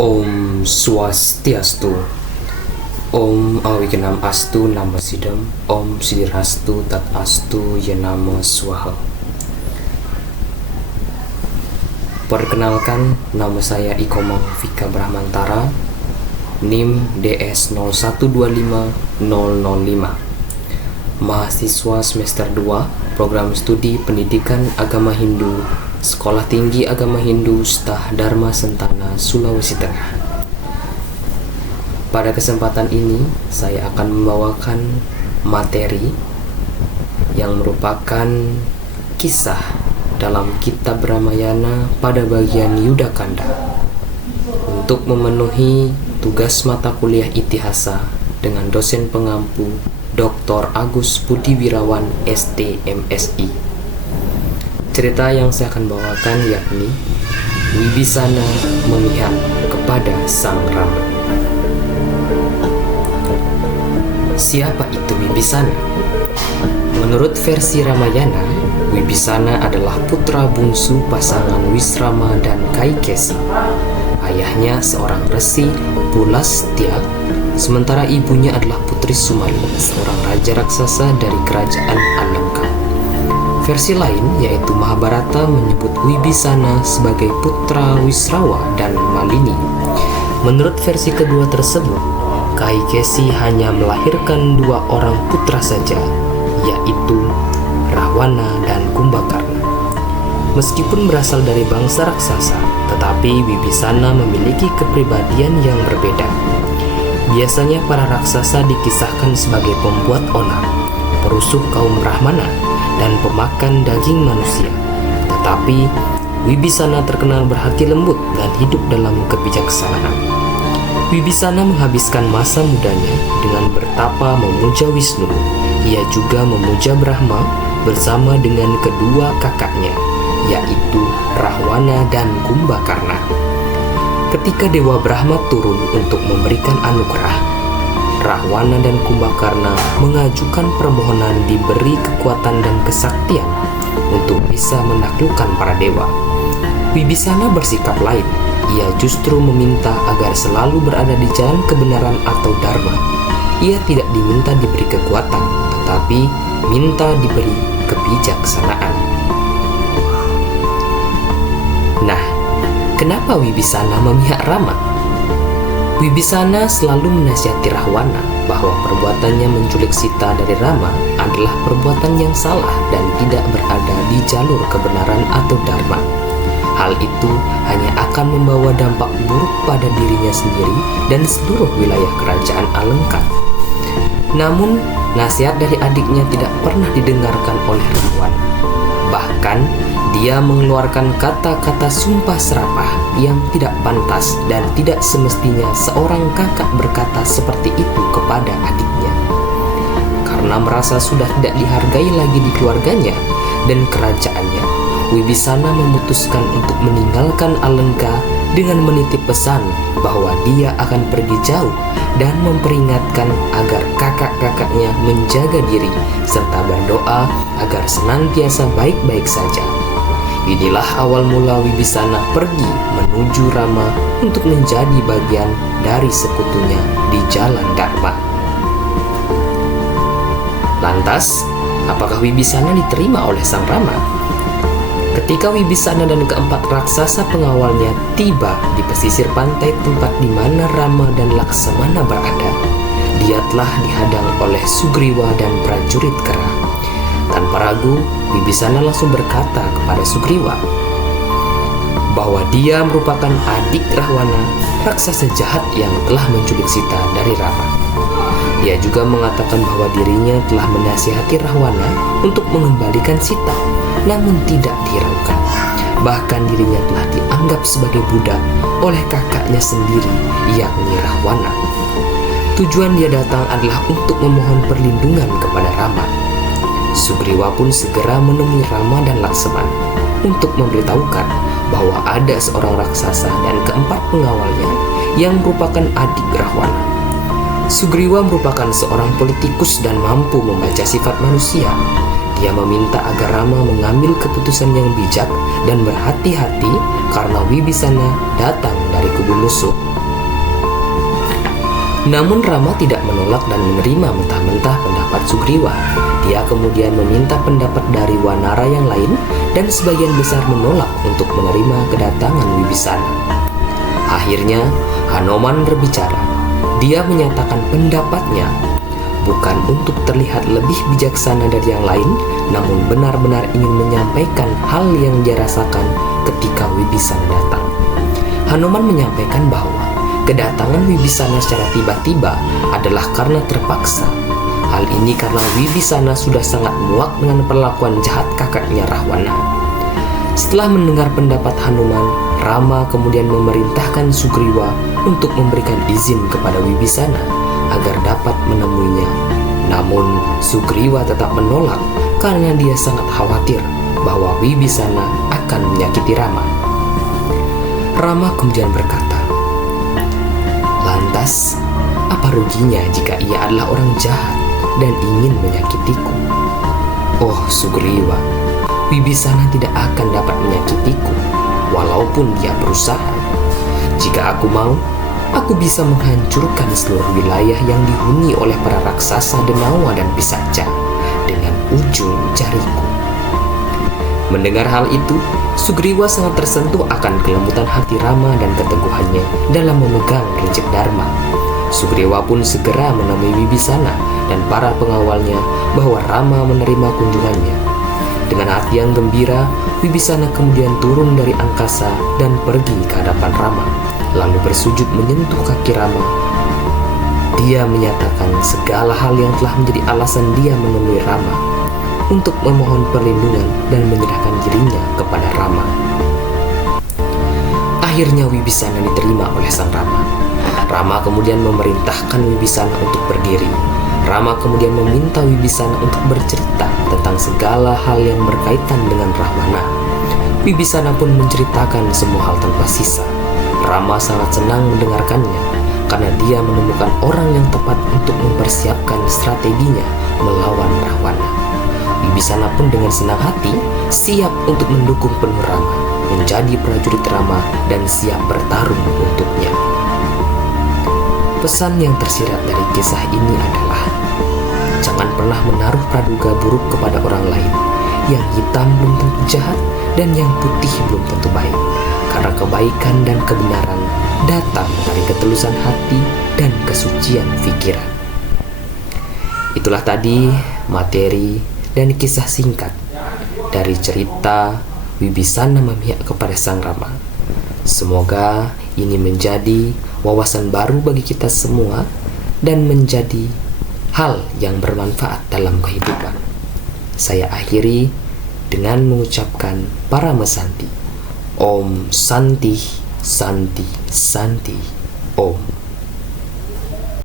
Om Swastiastu. Om Awigenam Astu Nama Sidam. Om Sidirastu Tat Astu Yenama Swaha. Perkenalkan, nama saya Ikomang Vika Brahmantara, NIM DS 0125005, mahasiswa semester 2 Program Studi Pendidikan Agama Hindu, Sekolah Tinggi Agama Hindu Stah Dharma Sentana, Sulawesi Tengah. Pada kesempatan ini, saya akan membawakan materi yang merupakan kisah dalam kitab Ramayana pada bagian Yudakanda untuk memenuhi tugas mata kuliah Itihasa dengan dosen pengampu Dr. Agus Budi Wirawan ST MSI. Cerita yang saya akan bawakan yakni Wibisana memihak kepada Sang Rama. Siapa itu Wibisana? Menurut versi Ramayana, Wibisana adalah putra bungsu pasangan Wisrama dan Kaikesi. Ayahnya seorang resi Pulastya, sementara ibunya adalah Putri Sumali, seorang raja raksasa dari kerajaan Alanka. Versi lain, yaitu Mahabharata, menyebut Wibisana sebagai putra Wisrawa dan Malini. Menurut versi kedua tersebut, Kaikesi hanya melahirkan 2 orang putra saja, yaitu Rahwana dan Kumbakarna. Meskipun berasal dari bangsa raksasa, tetapi Wibisana memiliki kepribadian yang berbeda. Biasanya para raksasa dikisahkan sebagai pembuat onar, perusuh kaum Brahmana, dan pemakan daging manusia. Tetapi Wibisana terkenal berhati lembut dan hidup dalam kebijaksanaan. Wibisana menghabiskan masa mudanya dengan bertapa memuja Wisnu. Ia juga memuja Brahma bersama dengan kedua kakaknya, yaitu Rahwana dan Kumbakarna. Ketika Dewa Brahma turun untuk memberikan anugerah, Rahwana dan Kumbakarna mengajukan permohonan diberi kekuatan dan kesaktian untuk bisa menaklukkan para dewa. Wibisana bersikap lain. Ia justru meminta agar selalu berada di jalan kebenaran atau dharma. Ia tidak diminta diberi kekuatan, tetapi minta diberi kebijaksanaan. Nah, kenapa Wibisana memihak Rama? Wibisana selalu menasihati Rahwana bahwa perbuatannya menculik Sita dari Rama adalah perbuatan yang salah dan tidak berada di jalur kebenaran atau dharma. Hal itu hanya akan membawa dampak buruk pada dirinya sendiri dan seluruh wilayah kerajaan Alanka. Namun, nasihat dari adiknya tidak pernah didengarkan oleh Rahwana. Bahkan, dia mengeluarkan kata-kata sumpah serapah yang tidak pantas dan tidak semestinya seorang kakak berkata seperti itu kepada adiknya. Karena merasa sudah tidak dihargai lagi di keluarganya dan kerajaannya, Wibisana memutuskan untuk meninggalkan Alanka dengan menitip pesan bahwa dia akan pergi jauh dan memperingatkan agar kakak-kakaknya menjaga diri serta berdoa agar senantiasa baik-baik saja. Inilah awal mula Wibisana pergi menuju Rama untuk menjadi bagian dari sekutunya di jalan Dharma. Lantas, apakah Wibisana diterima oleh Sang Rama? Ketika Wibisana dan keempat raksasa pengawalnya tiba di pesisir pantai tempat di mana Rama dan Laksamana berada, dia telah dihadang oleh Sugriwa dan prajurit kera. Tanpa ragu, Wibisana langsung berkata kepada Sugriwa bahwa dia merupakan adik Rahwana, raksasa jahat yang telah menculik Sita dari Rama. Dia juga mengatakan bahwa dirinya telah menasihati Rahwana untuk mengembalikan Sita, namun tidak dihiraukan. Bahkan dirinya telah dianggap sebagai budak oleh kakaknya sendiri, yakni Rahwana. Tujuan dia datang adalah untuk memohon perlindungan kepada Rama. Sugriwa pun segera menemui Rama dan Laksamana untuk memberitahukan bahwa ada seorang raksasa dan keempat pengawalnya yang merupakan adik Rahwana. Sugriwa merupakan seorang politikus dan mampu membaca sifat manusia. Dia meminta agar Rama mengambil keputusan yang bijak dan berhati-hati karena Wibisana datang dari kubu musuh. Namun Rama tidak menolak dan menerima mentah-mentah pendapat Sugriwa. Dia kemudian meminta pendapat dari Wanara yang lain dan sebagian besar menolak untuk menerima kedatangan Wibisana. Akhirnya Hanoman berbicara. Dia menyatakan pendapatnya bukan untuk terlihat lebih bijaksana dari yang lain, namun benar-benar ingin menyampaikan hal yang dia rasakan ketika Wibisana datang. Hanoman menyampaikan bahwa kedatangan Wibisana secara tiba-tiba adalah karena terpaksa. Hal ini karena Wibisana sudah sangat muak dengan perlakuan jahat kakaknya Rahwana. Setelah mendengar pendapat Hanuman, Rama kemudian memerintahkan Sugriwa untuk memberikan izin kepada Wibisana agar dapat menemuinya. Namun Sugriwa tetap menolak karena dia sangat khawatir bahwa Wibisana akan menyakiti Rama. Rama kemudian berkata, "Lantas, apa ruginya jika ia adalah orang jahat dan ingin menyakitiku? Oh Sugriwa, Wibisana tidak akan dapat menyakitiku walaupun dia berusaha. Jika aku mau, aku bisa menghancurkan seluruh wilayah yang dihuni oleh para raksasa Denawa dan Pisaca dengan ujung jariku." Mendengar hal itu, Sugriwa sangat tersentuh akan kelembutan hati Rama dan keteguhannya dalam memegang prinsip Dharma. Sugriwa pun segera menemui Wibisana dan para pengawalnya bahwa Rama menerima kunjungannya. Dengan hati yang gembira, Wibisana kemudian turun dari angkasa dan pergi ke hadapan Rama, lalu bersujud menyentuh kaki Rama. Dia menyatakan segala hal yang telah menjadi alasan dia menemui Rama untuk memohon perlindungan dan menyerahkan dirinya kepada Rama. Akhirnya Wibisana diterima oleh sang Rama. Rama kemudian memerintahkan Wibisana untuk berdiri. Rama kemudian meminta Wibisana untuk bercerita tentang segala hal yang berkaitan dengan Rahwana. Wibisana pun menceritakan semua hal tanpa sisa. Rama sangat senang mendengarkannya karena dia menemukan orang yang tepat untuk mempersiapkan strateginya melawan Rahwana. Wibisana pun dengan senang hati siap untuk mendukung penuh Rama, menjadi prajurit Rama dan siap bertarung untuknya. Pesan yang tersirat dari kisah ini adalah, jangan pernah menaruh praduga buruk kepada orang lain. Yang hitam belum tentu jahat dan yang putih belum tentu baik, karena kebaikan dan kebenaran datang dari ketulusan hati dan kesucian pikiran. Itulah tadi materi dan kisah singkat dari cerita Wibisana memihak kepada sang Rama. Semoga ini menjadi wawasan baru bagi kita semua dan menjadi hal yang bermanfaat dalam kehidupan. Saya akhiri dengan mengucapkan Parama Santi. Om Santi, Santi, Santi, Om.